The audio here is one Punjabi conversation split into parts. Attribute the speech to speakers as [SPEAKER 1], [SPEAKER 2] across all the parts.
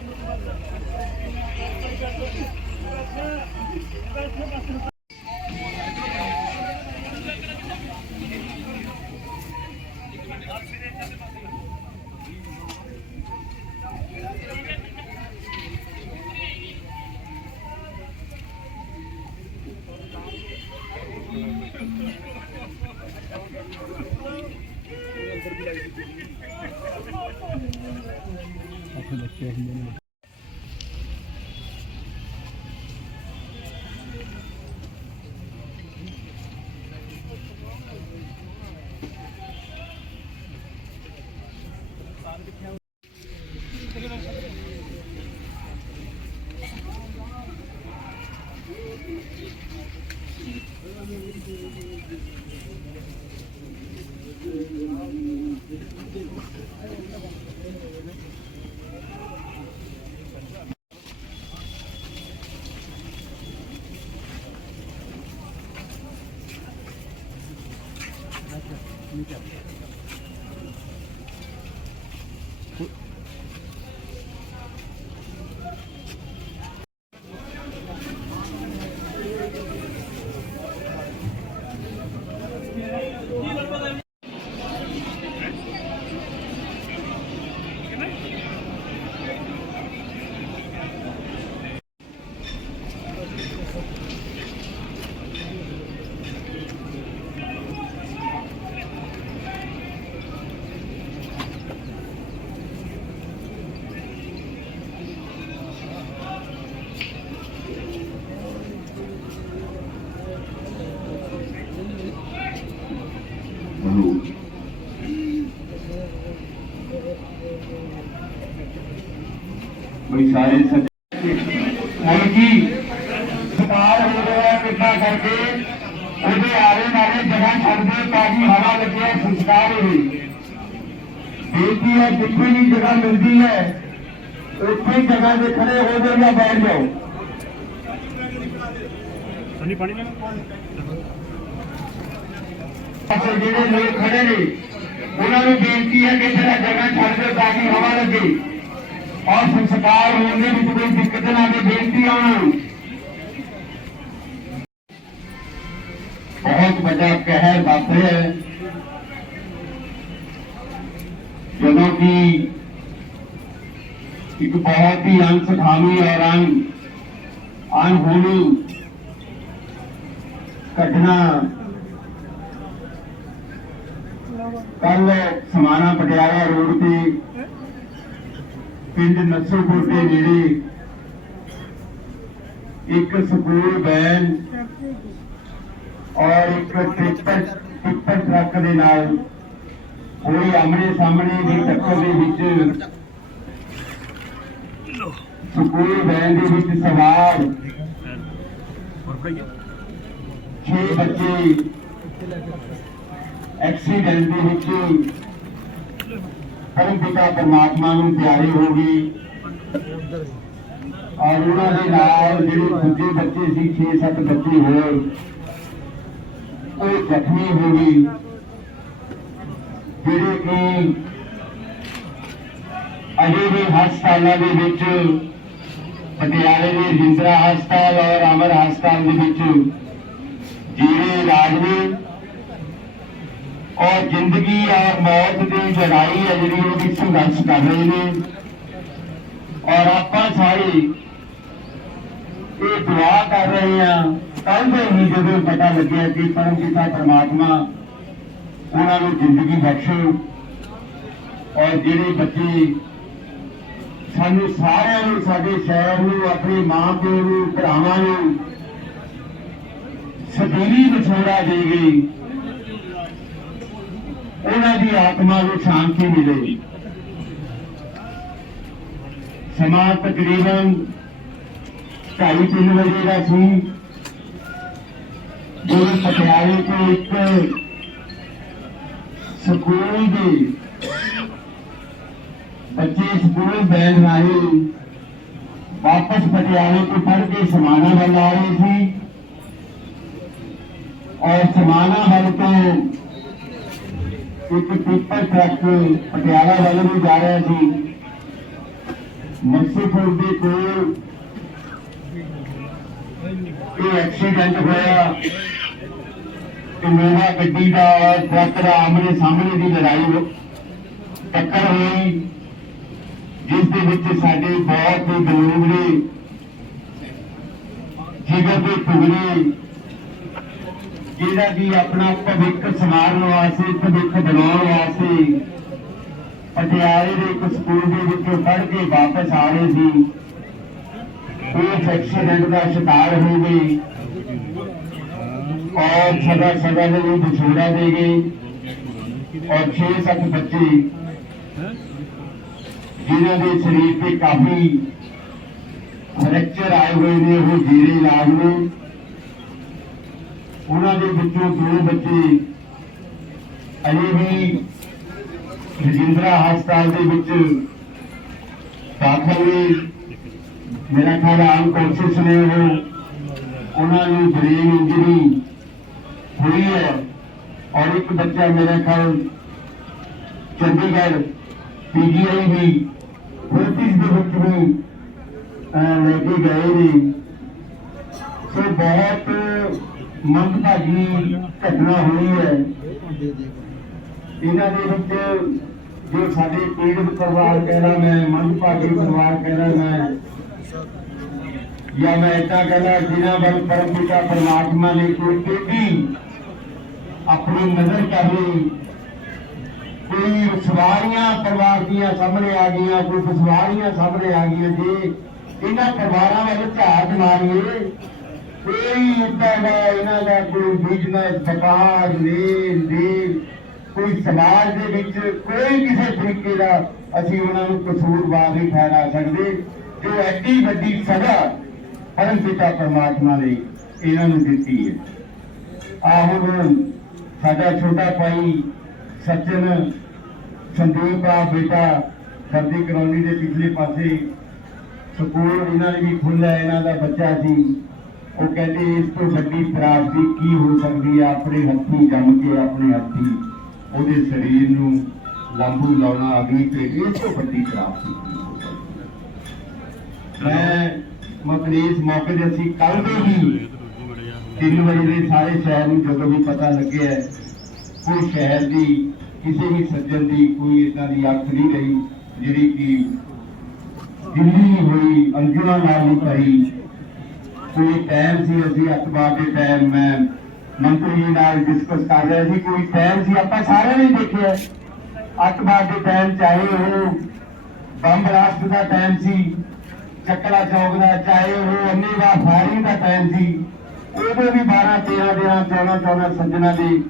[SPEAKER 1] Thank you. Gracias,
[SPEAKER 2] ਬਈ ਸਾਰੇ ਸੱਚ ਹੁਣ ਕੀ? ਸਰਕਾਰ ਹੋ ਰਿਹਾ ਕਿੱਦਾਂ ਕਰਕੇ। ਉਹਦੇ ਆਲੇ ਨਾਲੇ ਜਗ੍ਹਾ ਛੱਡ ਦੇ ਤਾਂ ਕਿ ਹਵਾ ਲੱਗੇ ਸੰਸਕਾਰ ਹੋਵੇ। ਬੇਟੀ ਹੈ ਜਿੱਥੇ ਵੀ ਜਗ੍ਹਾ ਮਿਲਦੀ ਹੈ ਉੱਥੇ ਹੀ ਜਗ੍ਹਾ ਦੇ ਖੜੇ ਹੋ ਜਾਓ ਜਾਂ ਬੈਠ ਜਾਓ।
[SPEAKER 1] ਸਨੀ ਪਾਣੀ ਲੈਣਾ
[SPEAKER 2] ਪਾਸੇ ਜਿਹੜੇ ਲੋਕ ਖੜੇ ਨੇ ਉਹਨਾਂ ਨੂੰ ਬੇਨਤੀ ਹੈ ਕਿ ਜਰਾ ਜਗ੍ਹਾ ਛੱਡ ਦਿਓ ਤਾਂ ਕਿ ਹਵਾ ਲੱਗੇ। ਔਰ ਸੰਸਕਾਰ ਹੋਣ ਦੇ ਵਿੱਚ ਕੋਈ ਦਿੱਕਤ ਨਾ ਆਵੇ, ਬੇਨਤੀ ਆ ਉਹਨਾਂ ਨੂੰ। ਬਹੁਤ ਵੱਡਾ ਕਹਿਰ ਵਾਪਰਿਆ ਹੈ। ਜਦੋਂ ਕਿ ਇੱਕ ਬਹੁਤ ਹੀ ਅਣਸਖਾਵੀ ਔਰ ਅਣ ਅਣਹੋਣੀ ਘਟਨਾ ਕੱਲ ਸਮਾਣਾ ਪਟਿਆਲਾ ਰੋਡ ਤੇ ਪਿੰਡ ਨਸੋਪੁਰ ਦੇ ਨੇੜੇ ਇੱਕ ਸਕੂਲ, ਵੈਨ ਔਰ ਇੱਕ ਟਿੱਪਰ ਟਿੱਪਰ ਟਰੱਕ ਦੇ ਨਾਲ ਹੋਈ ਆਮਣੇ ਸਾਹਮਣੇ ਦੀ ਟੱਕਰ ਦੇ ਵਿੱਚ ਸਕੂਲ, ਵੈਨ ਦੇ ਵਿੱਚ ਸਵਾਰ ਛੇ ਬੱਚੇ ਐਕਸੀਡੈਂਟ ਦੇ ਵਿੱਚ ਪਰਮਪਿਤਾ ਪਰਮਾਤਮਾ ਨੂੰ ਪਿਆਰੇ ਹੋ ਗਏ ਔਰ ਉਹਨਾਂ ਦੇ ਨਾਲ ਜਿਹੜੇ ਦੂਜੇ ਬੱਚੇ ਸੀ 6-7 ਬੱਚੇ ਹੋਰ ਉਹ ਜ਼ਖਮੀ ਹੋ ਗਏ ਜਿਹੜੇ ਕਿ ਅਜੇ ਵੀ ਹਸਪਤਾਲਾਂ ਦੇ ਵਿੱਚ, ਪਟਿਆਲੇ ਦੇ ਜਿੰਦਰਾ ਹਸਪਤਾਲ ਔਰ ਅਮਰ ਹਸਪਤਾਲ ਦੇ ਵਿੱਚ ਜਿਹੜੇ ਇਲਾਜ ਨੇ। ਔਰ ਜ਼ਿੰਦਗੀ ਔਰ ਮੌਤ ਦੀ ਲੜਾਈ ਹੈ ਜਿਹੜੀ ਉਹਦੀ ਸੰਘਰਸ਼ ਕਰ ਰਹੇ ਨੇ। ਔਰ ਆਪਾਂ ਸਾਰੇ ਇਹ ਦੁਆ ਕਰ ਰਹੇ ਹਾਂ। ਕੱਲ ਦੇ ਹੀ ਜਦੋਂ ਪਤਾ ਲੱਗਿਆ ਕਿ ਪਰਮ ਪਿਤਾ ਪਰਮਾਤਮਾ, ਉਹਨਾਂ ਨੂੰ ਜ਼ਿੰਦਗੀ ਬਖਸ਼ੋ। ਔਰ ਜਿਹੜੇ ਬੱਚੇ ਸਾਨੂੰ ਸਾਰਿਆਂ ਨੂੰ, ਸਾਡੇ ਸ਼ਹਿਰ ਨੂੰ, ਆਪਣੇ ਮਾਂ ਪਿਓ ਨੂੰ, ਭਰਾਵਾਂ ਨੂੰ ਸਦੀਵੀ ਵਿਛੋੜਾ ਦੇ ਗਈ ਉਹਨਾਂ ਦੀ ਆਤਮਾ ਨੂੰ ਸ਼ਾਂਤੀ ਮਿਲੇ ਸਮਾਂ ਤਕਰੀਬਨ ਢਾਈ ਤਿੰਨ ਵਜੇ ਦਾ ਸੀ। ਜਦੋਂ ਪਟਿਆਲੇ ਤੋਂ ਇੱਕ ਸਕੂਲ ਦੇ ਬੱਚੇ ਸਕੂਲ ਬੈਨ ਰਾਹੀਂ ਵਾਪਸ ਪਟਿਆਲੇ ਤੋਂ ਪੜ੍ਹ ਕੇ ਸਮਾਣਾ ਵੱਲ ਆ ਰਹੇ ਸੀ। ਔਰ ਸਮਾਣਾ ਵੱਲ ਤੋਂ ਇੱਕ ਟਿੱਪਰ ਟਰੱਕ ਪਟਿਆਲਾ ਵੱਲ ਨੂੰ ਜਾ ਰਿਹਾ ਸੀ ਮਕਸੂਦਪੁਰ ਦੇ ਕੋਲ ਇਹ ਐਕਸੀਡੈਂਟ ਹੋਇਆ ਮੇਰਾ ਗੱਡੀ ਦਾ ਟਰੱਕ ਦਾ ਆਮਨੇ ਸਾਹਮਣੇ ਦੀ ਲੜਾਈ ਟੱਕਰ ਹੋਈ ਜਿਸ ਦੇ ਵਿੱਚ ਸਾਡੇ ਬਹੁਤ ਹੀ ਬਲੂਬੜੇ ਜਿਗਰ ਦੇ ਟੁਕੜੇ ਜਿਹੜਾ ਕਿ ਆਪਣਾ ਭਵਿੱਖ ਸਮਾਰਨ ਵਾਸਤੇ, ਭਵਿੱਖ ਬਣਾਉਣ ਵਾਸਤੇ ਪਟਿਆਲੇ ਦੇ ਇੱਕ ਸਕੂਲ ਦੇ ਵਿੱਚੋਂ ਪੜ੍ਹ ਕੇ ਵਾਪਸ ਆ ਰਹੇ ਸੀ। ਉਸ ਐਕਸੀਡੈਂਟ ਦਾ ਸ਼ਿਕਾਰ ਹੋ ਗਏ। ਔਰ ਸਦਾ ਸਦਾ ਦੇ ਲਈ ਵਿਛੋੜਾ ਦੇ ਗਏ। ਔਰ 6-7 ਬੱਚੇ, ਜਿਨ੍ਹਾਂ ਦੇ ਸਰੀਰ ਤੇ ਕਾਫੀ ਫ੍ਰੈਕਚਰ ਆਏ ਹੋਏ ਨੇ, ਉਹ ਜੀਰੇ ਇਲਾਜ ਨੇ ਉਹਨਾਂ ਦੇ ਵਿੱਚੋਂ ਦੋ ਬੱਚੇ ਅਜੇ ਵੀ ਰਜਿੰਦਰਾ ਹਸਪਤਾਲ ਦੇ ਵਿੱਚ ਦਾਖਲ ਨੇ। ਮੇਰਾ ਖਿਆਲ ਆਮ ਨੇ ਉਹ। ਉਹਨਾਂ ਨੂੰ ਬ੍ਰੇਨ ਇੰਜਰੀ ਹੋਈ ਹੈ। ਔਰ ਇੱਕ ਬੱਚਾ ਮੇਰਾ ਖਿਆਲ ਚੰਡੀਗੜ੍ਹ ਪੀਜੀਆਈ ਵੀ ਫੋਰਟਿਸ ਦੇ ਵਿੱਚ ਵੀ ਲੈ ਕੇ ਗਏ ਨੇ। ਸੋ ਬਹੁਤ ਮੰਦਭਾਗੀ ਘਟਨਾ ਹੋਈ ਹੈ। ਇਹਨਾਂ ਦੇ ਵਿੱਚ ਜੋ ਸਾਡੇ ਪੀੜਤ ਪਰਿਵਾਰ ਕਹਿੰਦਾ ਮੈਂ ਮੰਦਭਾਗੀ ਪਰਿਵਾਰ ਕਹਿੰਦਾ ਮੈਂ, ਜਾਂ ਮੈਂ ਇੱਦਾਂ ਕਹਿੰਦਾ ਜਿਨ੍ਹਾਂ ਵੱਲ ਪਰਮ ਪਿਤਾ ਪਰਮਾਤਮਾ ਨੇ ਕੋਈ ਟੇਢੀ ਆਪਣੀ ਨਜ਼ਰ ਕਰ ਲਈ, ਕੋਈ ਸਵਾਰੀਆਂ ਪਰਿਵਾਰ ਦੀਆਂ ਸਾਹਮਣੇ ਆ ਗਈਆਂ, ਕੋਈ ਸਵਾਰੀਆਂ ਸਾਹਮਣੇ ਆ ਗਈਆਂ ਜੇ ਇਹਨਾਂ ਪਰਿਵਾਰਾਂ ਵੱਲ ਝਾਤ ਮਾਰੀਏ ਕੋਈ ਇੱਦਾਂ ਦਾ ਇਹਨਾਂ ਦਾ ਕੋਈ ਬਿਜ਼ਨਸ ਵਪਾਰ ਲੈਣ ਦੇਣ ਕੋਈ ਸਮਾਜ ਦੇ ਵਿੱਚ ਕੋਈ ਕਿਸੇ ਤਰੀਕੇ ਦਾ ਅਸੀਂ ਉਹਨਾਂ ਨੂੰ ਕਸੂਰਵਾਰ ਨਹੀਂ ਠਹਿਰਾ ਸਕਦੇ ਜੋ ਐਡੀ ਵੱਡੀ ਸਜ਼ਾ ਪਰਮ ਪਿਤਾ ਪਰਮਾਤਮਾ ਨੇ ਇਹਨਾਂ ਨੂੰ ਦਿੱਤੀ ਹੈ ਆਹੋ ਸਾਡਾ ਛੋਟਾ ਭਾਈ ਸੱਜਣ ਸੰਦੀਪ ਦਾ ਬੇਟਾ ਸਰਦੀ ਕਲੋਨੀ ਦੇ ਪਿਛਲੇ ਪਾਸੇ ਸਕੂਲ ਇਹਨਾਂ ਨੇ ਵੀ ਖੁੱਲਿਆ ਇਹਨਾਂ ਦਾ ਬੱਚਾ ਸੀ ਉਹ ਕਹਿੰਦੇ ਇਸ ਤੋਂ ਵੱਡੀ ਪ੍ਰਾਪਤੀ ਕੀ ਹੋ ਸਕਦੀ ਹੈ ਆਪਣੇ ਹੱਥੀਂ ਜੰਮ ਕੇ ਆਪਣੇ ਹੱਥੀਂ ਉਹਦੇ ਸਰੀਰ ਨੂੰ ਲੰਬੂ ਲਾਉਣਾ ਅਗਲੀ ਤੇ ਇਸ ਤੋਂ ਵੱਡੀ ਪ੍ਰਾਪਤੀ ਮੈਂ ਮਤਲਬ ਇਸ ਮੌਕੇ ਤੇ ਅਸੀਂ ਕੱਲ ਦੇ ਹੀ ਤਿੰਨ ਵਜੇ ਦੇ ਸਾਰੇ ਸ਼ਹਿਰ ਨੂੰ ਜਦੋਂ ਵੀ ਪਤਾ ਲੱਗਿਆ ਹੈ, ਕੋਈ ਸ਼ਹਿਰ ਦੀ ਕਿਸੇ ਵੀ ਸੱਜਣ ਦੀ ਕੋਈ ਇਦਾਂ ਦੀ ਅੱਖ ਨਹੀਂ ਰਹੀ ਜਿਹੜੀ ਕਿ ਦਿੱਲੀ ਹੋਈ ਅੰਜੁਨਾ ਨਾਲ ਨਹੀਂ ਪਈ ਕੋਈ ਟਾਈਮ ਸੀ, ਅਸੀਂ ਅਖਬਾਰ ਦੇ ਟਾਈਮ ਮੈਂ ਮੰਤਰੀ ਜੀ ਨਾਲ ਡਿਸਕਸ ਕਰ ਰਿਹਾ ਸੀ, ਕੋਈ ਟਾਈਮ ਸੀ, ਆਪਾਂ ਸਾਰਿਆਂ ਨੇ ਦੇਖਿਆ। ਅਖਬਾਰ ਦੇ ਟਾਈਮ ਚਾਹੇ ਉਹ ਬੰਬ ਰਾਸ਼ਟਰ ਦਾ ਟਾਈਮ ਸੀ, ਚੱਕਲਾ ਚੌਕ ਦਾ, ਚਾਹੇ ਉਹ ਅੰਨੇਵਾ ਫਾਇਰਿੰਗ ਦਾ ਟਾਈਮ ਸੀ, ਉਦੋਂ ਵੀ 12 13 ਦਿਨਾਂ 14 14 ਸੱਜਣਾ ਦੇ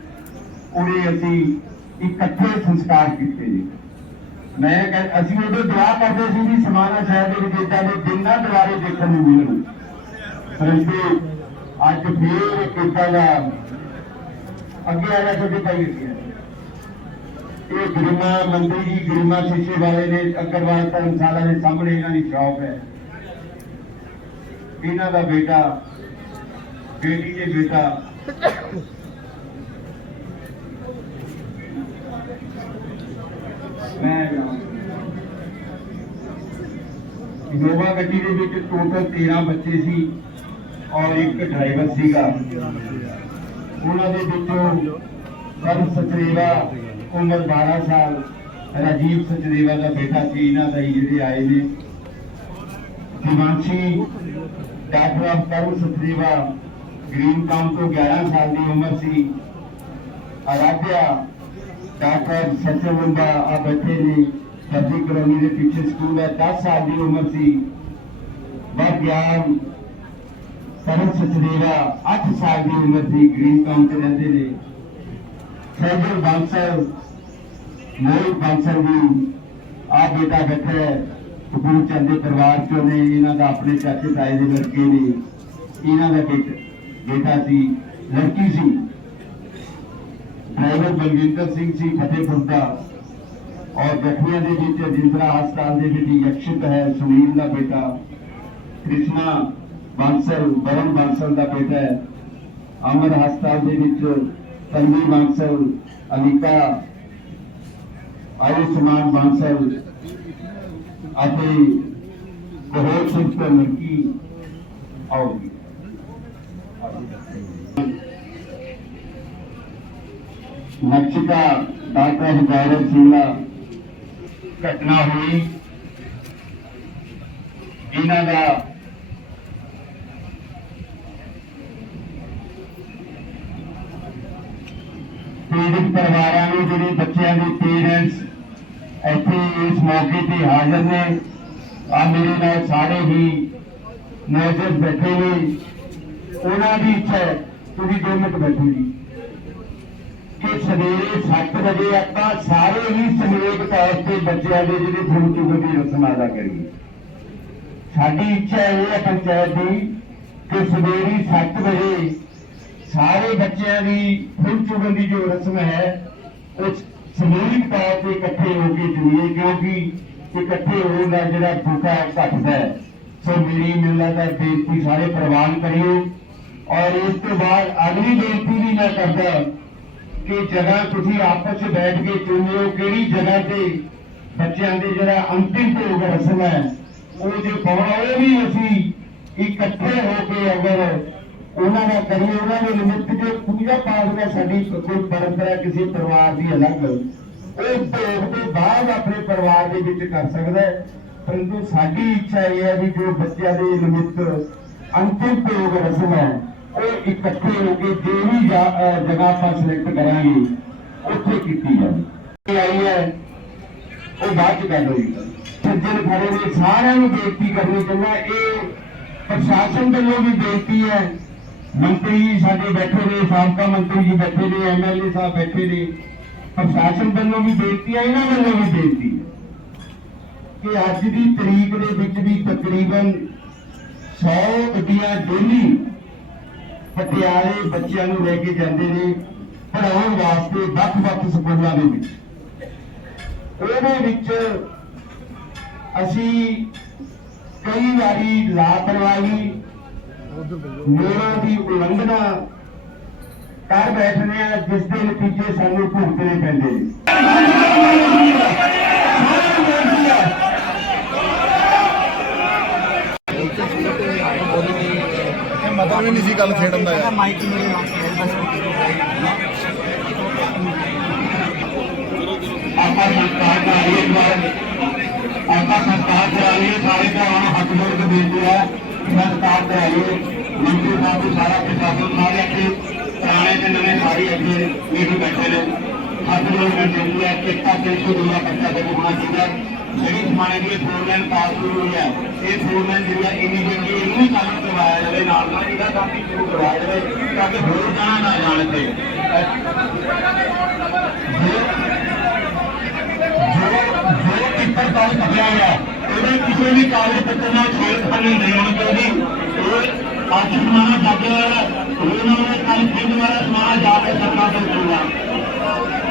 [SPEAKER 2] ਉਹਨੇ ਅਸੀਂ ਇਕੱਠੇ ਸੰਸਕਾਰ ਕੀਤੇ ਜੀ। ਮੈਂ ਕਹਿ- ਅਸੀਂ ਉਹਦੇ ਦੁਆ ਕਰਦੇ ਸੀ ਵੀ ਸਮਾਨਾ ਸਾਹਿਬ ਦੇ ਵਿੱਚ ਇਦਾਂ ਦੇ ਦਿਨ ਨਾ ਦੁਆਰੇ ਦੇਖਣ ਨੂੰ ਮਿਲਣ। ਪਰੰਤੂ ਅੱਜ ਫੇਰ ਕਿੱਦਾਂ ਦਾ ਅੱਗੇ ਆ ਗਿਆ ਤੁਹਾਡੇ ਭਾਈ। ਅੱਗੇ ਇਹ ਗਰਿਮਾ ਮੰਤਰੀ ਜੀ, ਗਰਿਮਾ ਸ਼ੀਸ਼ੇ ਵਾਲੇ ਨੇ ਅਗਰਵਾਲ ਧਰਮਸ਼ਾਲਾ ਦੇ ਸਾਹਮਣੇ ਇਹਨਾਂ ਦੀ ਸ਼ਾਪ ਹੈ। ਇਹਨਾਂ ਦਾ ਬੇਟਾ, ਬੇਟੀ ਦੇ ਬੇਟਾ। ਮੈਂ ਇਨੋਵਾ ਗੱਡੀ ਦੇ ਵਿੱਚ ਟੋਟਲ 13 ਬੱਚੇ ਸੀ। ਔਰ ਇੱਕ ਡਰਾਈਵਰ ਸੀਗਾ। ਉਹਨਾਂ ਦੇ ਵਿੱਚੋਂ ਸਰਬ ਸਚਦੇਵਾ, ਉਮਰ 12 ਸਾਲ, ਰਾਜੀਵ ਸਚਦੇਵਾ ਦਾ ਬੇਟਾ ਸੀ। ਇਹਨਾਂ ਦਾ ਹੀ ਜਿਹੜੇ ਆਏ ਨੇ। Divanshi, doctor Karam Sachdeva, green town ਤੋਂ 11 ਸਾਲ ਦੀ ਉਮਰ ਸੀ। ਆਰਾਧਿਆ ਡਾਕਟਰ ਸਚਿਵੰਦਾ ਆ ਬੱਚੇ ਨੇ। ਸਰਦੀ ਕਲੋਨੀ ਦੇ ਪਿੱਛੇ ਸਕੂਲ ਹੈ। 10 ਸਾਲ ਦੀ ਉਮਰ ਸੀ। ਬਸ ਗਿਆਨ ਸਚਦੇਵਾ 8 ਸਾਲ ਦੀ ਉਮਰ ਸੀ ਗ੍ਰੀਨ ਟਾਊਨ ਤੇ ਰਹਿੰਦੇ ਨੇ। ਸੈਜਲ ਬਾਂਸਲ ਮੋਹਿਤ ਬਾਂਸਲ ਵੀ ਆ ਬੇਟਾ ਬੈਠਾ ਹੈ ਕਪੂਰ ਚੰਦ ਦੇ ਪਰਿਵਾਰ ਚੋਂ ਨੇ, ਇਹਨਾਂ ਦਾ ਆਪਣੇ ਚਾਚੇ ਤਾਏ ਦੇ ਲੜਕੇ ਨੇ, ਇਹਨਾਂ ਦਾ ਬੇਟਾ ਸੀ, ਲੜਕੀ ਸੀ। ਡਰਾਈਵਰ ਬਲਵਿੰਦਰ ਸਿੰਘ ਸੀ, ਫਤਿਹਪੁਰ ਦਾ। ਔਰ ਜ਼ਖਮੀਆਂ ਦੇ ਵਿੱਚ ਜਿੰਦਰਾ ਹਸਪਤਾਲ ਦੇ ਵਿੱਚ ਯਕਸ਼ਿਤ ਹੈ, ਸੁਨੀਲ ਦਾ ਬੇਟਾ, ਕ੍ਰਿਸ਼ਨਾ ਬਾਂਸਲ ਬਰਨ ਬਾਂਸਲ ਦਾ ਬੇਟਾ ਹੈ। ਅਮਰ ਹਸਪਤਾਲ ਦੇ ਵਿੱਚ ਤਨਵੀ ਬਾਂਸਲ, ਅਨੀਤਾ ਆਯੁਸ਼ਮਾਨ ਬਾਂਸਲ ਅਤੇ ਕੋਹਰ ਸਿੰਘ ਤੋਂ ਲੜਕੀ ਆਉਗੀ। ਨਕਸ਼ਿਕਾ, ਡਾਕਟਰ ਹਜ਼ਾਰੇ ਸਿੰਘਲਾ ਘਟਨਾ ਹੋਈ। ਇਹਨਾਂ ਦਾ ਪੀੜਿਤ ਪਰਿਵਾਰਾਂ ਨੂੰ, ਜਿਹੜੇ ਬੱਚਿਆਂ ਦੇ ਪੇਰੈਂਟਸ ਇੱਥੇ ਇਸ ਮੌਕੇ ਤੇ ਹਾਜ਼ਰ ਨੇ ਆ ਮੇਰੇ ਨਾਲ ਸਾਰੇ ਹੀ ਨੌਜਵਾਨ ਬੈਠੇ ਨੇ। ਉਹਨਾਂ ਦੀ ਇੱਛਾ ਤੁਸੀਂ ਦੋ ਮਿੰਟ ਬੈਠੋ ਜੀ। ਕਿ ਸਵੇਰੇ 7 ਵਜੇ ਆਪਾਂ ਸਾਰੇ ਹੀ ਸਮੂਹਿਕ ਤੌਰ ਤੇ ਬੱਚਿਆਂ ਦੇ ਜਿਹੜੇ ਫੁੱਲ ਚੁਗਣ ਦੀ ਰਸਮ ਅਦਾ ਕਰੀਏ। ਸਾਡੀ ਇੱਛਾ ਇਹ ਹੈ ਪੰਚਾਇਤ ਦੀ ਕਿ ਸਵੇਰੇ 7 ਵਜੇ ਸਾਰੇ ਬੱਚਿਆਂ ਦੀ ਫੁੱਲ ਚੁਗਣ ਦੀ ਜੋ ਰਸਮ ਹੈ, ਉਹ ਸਮੂਹਿਕ ਤੌਰ ਤੇ ਇਕੱਠੇ ਹੋ ਕੇ ਜੁੜੀਏ ਕਿਉਂਕਿ ਇਕੱਠੇ ਹੋਣ ਦਾ ਜਿਹੜਾ ਬੂਟਾ ਘਟਦਾ ਹੈ, ਸੋ ਮੇਰੀ ਮਿਲਦਾ ਦਾ ਬੇਨਤੀ ਸਾਰੇ ਪ੍ਰਵਾਨ ਕਰਿਓ। ਔਰ ਇਸ ਤੋਂ ਬਾਅਦ ਅਗਲੀ ਬੇਨਤੀ ਵੀ ਮੈਂ ਕਰਦਾ ਕਿ ਜਗ੍ਹਾ ਤੁਸੀਂ ਆਪਸ ਵਿੱਚ ਬੈਠ ਕੇ ਚੁਣਿਓ, ਕਿਹੜੀ ਜਗ੍ਹਾ ਤੇ ਬੱਚਿਆਂ ਦੇ ਜਿਹੜਾ ਅੰਤਿਮ ਭੋਗ ਰਸਮ ਹੈ, ਉਹ ਜੇ ਪਾਉਣਾ, ਉਹ ਵੀ ਅਸੀਂ ਇਕੱਠੇ ਹੋ ਕੇ ਅਗਰ ਉਹਨਾਂ ਦਾ ਕਰੀਏ ਉਹਨਾਂ ਦੇ ਨਿਮਿਤ ਜੋ ਪੂਜਾ ਪਾਠ ਦਾ ਸਾਡੀ ਕੋਈ ਪਰੰਪਰਾ ਕਿਸੇ ਪਰਿਵਾਰ ਦੀ ਅਲੱਗ ਉਹ ਭੋਗ ਤੋਂ ਬਾਅਦ ਆਪਣੇ ਪਰਿਵਾਰ ਦੇ ਵਿੱਚ ਕਰ ਸਕਦਾ ਹੈ। ਪਰੰਤੂ ਸਾਡੀ ਇੱਛਾ ਇਹ ਹੈ ਵੀ ਜੋ ਬੱਚਿਆਂ ਦੇ ਨਿਮਿਤ ਅੰਤਿਮ ਭੋਗ ਰਸਮ ਹੈ, ਉਹ ਇਕੱਠੇ ਹੋ ਕੇ ਜਿਹੜੀ ਜਗ੍ਹਾ ਆਪਾਂ ਸਿਲੈਕਟ ਕਰਾਂਗੇ, ਉੱਥੇ ਕੀਤੀ ਜਾਵੇ। ਇਹ ਆਈ ਹੈ, ਉਹ ਬਾਅਦ ਚ ਗੱਲ ਹੋਈ। ਸੱਜਣ ਖੜੇ ਨੇ ਸਾਰਿਆਂ ਨੂੰ ਬੇਨਤੀ ਕਰਨੀ ਚਾਹੁੰਦਾ ਇਹ ਪ੍ਰਸ਼ਾਸਨ ਵੱਲੋਂ ਵੀ ਬੇਨਤੀ ਹੈ ਮੰਤਰੀ ਸਾਡੇ ਬੈਠੇ ਨੇ, ਸਾਬਕਾ ਮੰਤਰੀ ਜੀ ਬੈਠੇ ਨੇ ਐਮਐਲਏ ਸਾਹਿਬ ਬੈਠੇ ਨੇ। ਪ੍ਰਸ਼ਾਸਨ ਵੱਲੋਂ ਵੀ ਬੇਨਤੀ ਹੈ ਇਹਨਾਂ ਵੱਲੋਂ ਵੀ ਬੇਨਤੀ ਕਿ ਅੱਜ ਦੀ ਤਰੀਕ ਦੇ ਵਿੱਚ ਵੀ ਤਕਰੀਬਨ 100 ਗੱਡੀਆਂ ਡੇਲੀ ਪਟਿਆਲੇ ਬੱਚਿਆਂ ਨੂੰ ਲੈ ਕੇ ਜਾਂਦੇ ਨੇ ਪੜ੍ਹਾਉਣ ਵਾਸਤੇ ਵੱਖ-ਵੱਖ ਸਕੂਲਾਂ ਦੇ ਵਿੱਚ। ਉਹਦੇ ਵਿੱਚ ਅਸੀਂ ਕਈ ਵਾਰੀ ਲਾਪਰਵਾਹੀ ਨਿਯਮਾਂ ਦੀ ਉਲੰਘਣਾ ਕਰ ਬੈਠਦੇ ਆ ਜਿਸ ਦੇ ਨਤੀਜੇ ਸਾਨੂੰ ਭੁਗਤਣੇ ਪੈਂਦੇ ਨੇ।
[SPEAKER 3] ਮਤਲਬ ਨਹੀਂ ਸੀ ਗੱਲ ਛੇੜਨ ਦਾ ਯਾਰ।
[SPEAKER 2] ਆਪਾਂ ਸੰਸਕਾਰ ਕਰਾ ਲਈਏ ਇੱਕ ਵਾਰ। ਆਪਾਂ ਸੰਸਕਾਰ ਕਰਾ ਲਈਏ ਸਾਰੇ ਨੂੰ ਹੱਥ ਜੋੜ ਕੇ ਬੇਨਤੀ ਹੈ। ਕਿ ਸੰਸਕਾਰ ਕਰਾਈਏ ਮੰਤਰੀ ਸਾਹਿਬ ਨੂੰ ਸਾਰਾ ਪ੍ਰਸ਼ਾਸਨ ਸਾਰੇ ਇੱਥੇ ਪੁਰਾਣੇ ਤੇ ਨਵੇਂ ਸਾਰੇ ਇੱਥੇ ਮੀਟਿੰਗ ਬੈਠੇ ਨੇ। ਹੱਥ ਜੋੜ ਕੇ ਬੇਨਤੀ ਹੈ ਕਿ ਇੱਕ ਤਿੰਨ ਸੌ ਦੋ ਦਾ ਹੋਣਾ ਚਾਹੀਦਾ ਜਿਹੜੀ ਸਮਾਣੇ ਦੀ ਫੋਰ ਲਾਈਨ ਪਾਸ ਹੋਈ ਹੈ, ਇਹ ਫੋਰ ਲਾਈਨ ਜਿਹੜੀ ਹੈ ਇਮੀਡੀਏਟਲੀ ਇਹਨੂੰ ਵੀ ਕੰਮ ਕਰਵਾਇਆ ਜਾਵੇ, ਨਾਲ ਨਾਲ ਇਹਦਾ ਕੰਮ ਵੀ ਸ਼ੁਰੂ ਕਰਵਾਇਆ ਜਾਵੇ, ਤਾਂ ਕਿ ਹੋਰ ਜਾਣਾ ਨਾ ਜਾਣ ਤੇ ਜੋ ਜੋ ਟਿੱਪਰ ਕਾਲ ਕੱਢਿਆ ਗਿਆ ਉਹਦੇ ਕਿਸੇ ਵੀ ਕਾਗਜ਼ ਪੱਤਰ ਨਾਲ ਛੇੜਖਾਨੀ ਨਹੀਂ ਹੋਣੀ ਚਾਹੀਦੀ। ਉਹ ਅੱਜ ਸਮਾਣਾ ਜੱਜ ਉਹਨਾਂ ਨੇ ਕੱਲ ਫਿਰ ਦੁਬਾਰਾ ਸਮਾਣਾ ਜਾ ਕੇ ਸਰਕਾਰ ਤੋਂ ਸੁਣਿਆ